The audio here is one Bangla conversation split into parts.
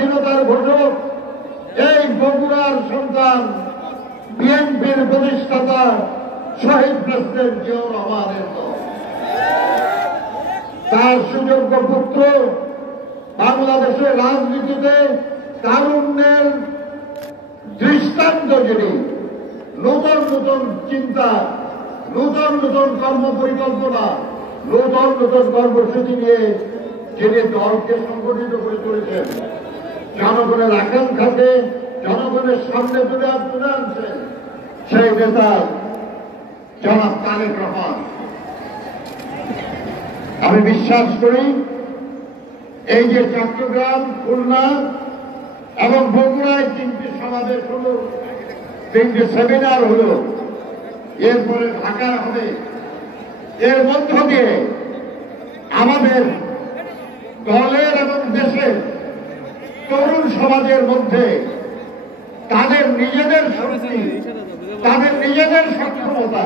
স্বাধীনতার ঘোষক এই বগুড়ার সন্তান বিএনপির প্রতিষ্ঠাতা শহীদ প্রেসিডেন্ট জিয়াউর রহমানের দল। তার সুযোগ্য পুত্র বাংলাদেশের রাজনীতিতে তারুণ্যের দৃষ্টান্ত, যিনি নতুন নতুন চিন্তা, নতুন নতুন কর্মপরিকল্পনা, নতুন নতুন কর্মসূচি নিয়ে যিনি দলকে সংগঠিত করে চলেছেন, জনগণের আকাঙ্ক্ষাকে জনগণের সামনে তুলে আনছেন, সেই নেতা জনাব তারেক রহমান। আমি বিশ্বাস করি এই যে চট্টগ্রাম, খুলনা এবং বগুড়ায় 3টি সমাবেশ হলো, 3টি সেমিনার হলো, এরপরে ঢাকা হবে, এর মধ্য দিয়ে আমাদের দলের এবং দেশের তরুণ সমাজের মধ্যে তাদের নিজেদের শক্তি, তাদের নিজেদের সক্ষমতা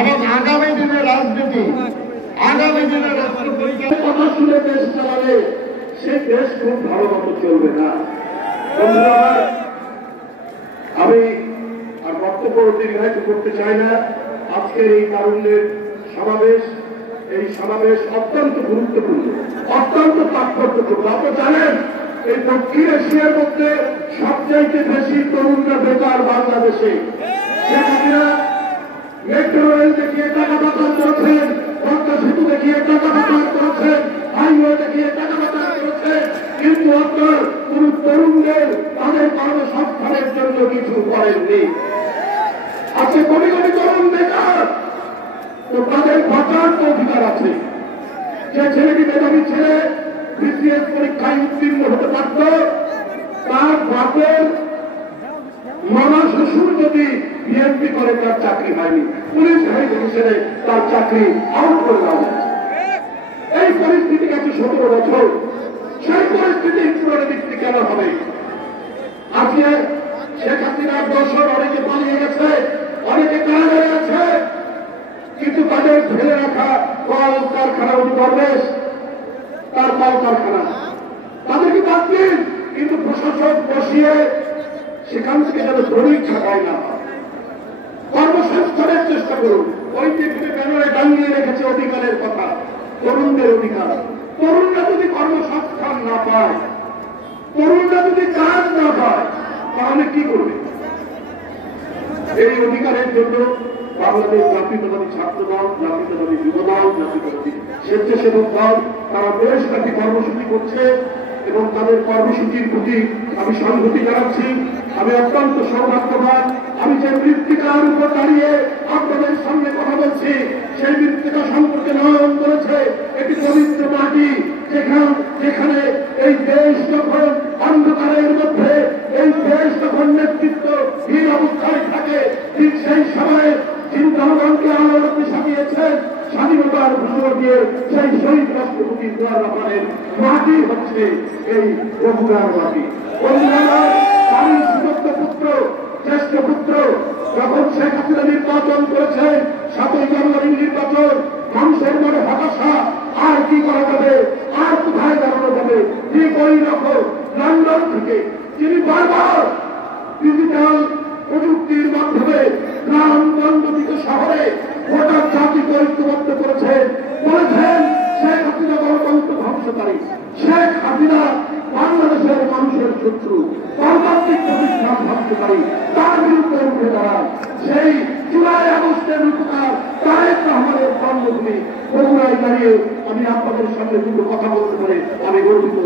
এবং আগামী দিনের রাজনীতি, আগামী দিনের রাষ্ট্রপরিচালনার কথা শুনে দেশ চালালে সেই দেশ খুব ভালো মতো চলবে না। আমি আর বক্তব্য দীর্ঘায়িত করতে চাই না। আজকের এই তারুণ্যের সমাবেশ, এই সমাবেশ অত্যন্ত গুরুত্বপূর্ণ, অত্যন্ত তাৎপর্যপূর্ণ। আপনি জানেন এই দক্ষিণ এশিয়ার মধ্যে সবচাইতে বেশি তরুণরা বেকার বাংলাদেশে। সেটা মেট্রো রেল দেখিয়ে টাকা পাচার করেছেন, পদ্মা সেতু দেখিয়ে টাকা পাচার করেছেন, হাইওয়ে দেখিয়ে টাকা পাচার করেছেন, কিন্তু আপনার কোন তরুণদের তাদের কর্মসংস্থানের জন্য কিছু করেননি। আজকে কোটি কোটি তরুণ বেকার, তো তাদের বাঁচার তো অধিকার আছে। যে ছেলেটি মেধাবী ছেলে বিসিএস পরীক্ষায় উত্তীর্ণ হতে পারত, তার বাপের মামা শ্বশুর যদি বিএনপি করে তার চাকরি হয়নি, পুলিশ হাই কমিশনে তার চাকরি আউট করে দেওয়া হয়েছে। এই পরিস্থিতি গেছে 17 বছর। সেই পরিস্থিতির পুনরাবৃত্তি কেন হবে? আজকে শেখ হাসিনার দর্শন অনেকে পালিয়ে গেছে, অনেকে কারাগারে আছে, কিন্তু তাদের ফেলে রাখা কল কারখানা পরিবেশ, তার কল কারখানা তাদেরকে বাদ দিন, কিন্তু প্রশাসক বসিয়ে সেখান থেকে যেন শ্রমিক ছাড়াই না হয়, কর্মসংস্থানের চেষ্টা করুন। ওই যে ব্যানারে টাঙিয়ে রেখেছে অধিকারের কথা, তরুণদের অধিকার। তরুণরা যদি কর্মসংস্থান না পায়, তরুণরা যদি কাজ না পায়, তাহলে কি করবে? এই অধিকারের জন্য বাংলাদেশ জাতীয়তাবাদী ছাত্র দল, জাতীয়তাবাদী যুব দল, জাতীয়তাবাদী স্বেচ্ছাসেবক দল তারা দেশব্যাপী কর্মসূচি করছে এবং তাদের কর্মসূচির প্রতি আমি সংহতি জানাচ্ছি। আমি অত্যন্ত সৌভাগ্যবান, আমি যে মৃত্তিকার উপর দাঁড়িয়ে আপনাদের সামনে কথা বলছি, সেই মৃত্তিকা সম্পর্কে নয়ন করেছে একটি পবিত্র মাটি, যেখানে এই দেশ যখন অন্ধকারের মধ্যে, এই দেশ যখন নেতৃত্বহীন অবস্থায় থাকে, ঠিক সেই সময়ে যিনি জনগণকে আলোড়নে সাজিয়েছেন, স্বাধীনতার ঘোষণা দিয়ে সেই শহীদ রাষ্ট্রপতি জিয়াউর রহমানের মাটি হচ্ছে এই বগুড়ার মাটি। তারই সুযোগ্য পুত্র, জ্যেষ্ঠ পুত্র যখন শেখ হাসিনা নির্বাচন করেছেন, 7ই জানুয়ারি নির্বাচন, মানুষের মনে হতাশা, আর কি করা যাবে, আর কোথায় দাঁড়ানো যাবে, ঠিক ওই রকম লন্ডন থেকে তিনি বারবার ডিজিটাল প্রযুক্তির মাধ্যমে গ্রামগঞ্জ থেকে শহরে গোটা জাতিকে ঐক্যবদ্ধ করেছেন, বলেছেন শেখ হাসিনা গণতন্ত্র ধ্বংসকারী, শেখ হাসিনা বাংলাদেশের মানুষের শত্রু, গণতান্ত্রিক প্রতিষ্ঠান ধ্বংসকারী, তার বিরুদ্ধে উঠে দাঁড়ায়। সেই জুলাই আগস্টের রূপকার তারেক রহমানের জন্মভূমি বগুড়ায় দাঁড়িয়ে আমি আপনাদের সামনে দুটো কথা বলতে পারে আমি গর্বিত।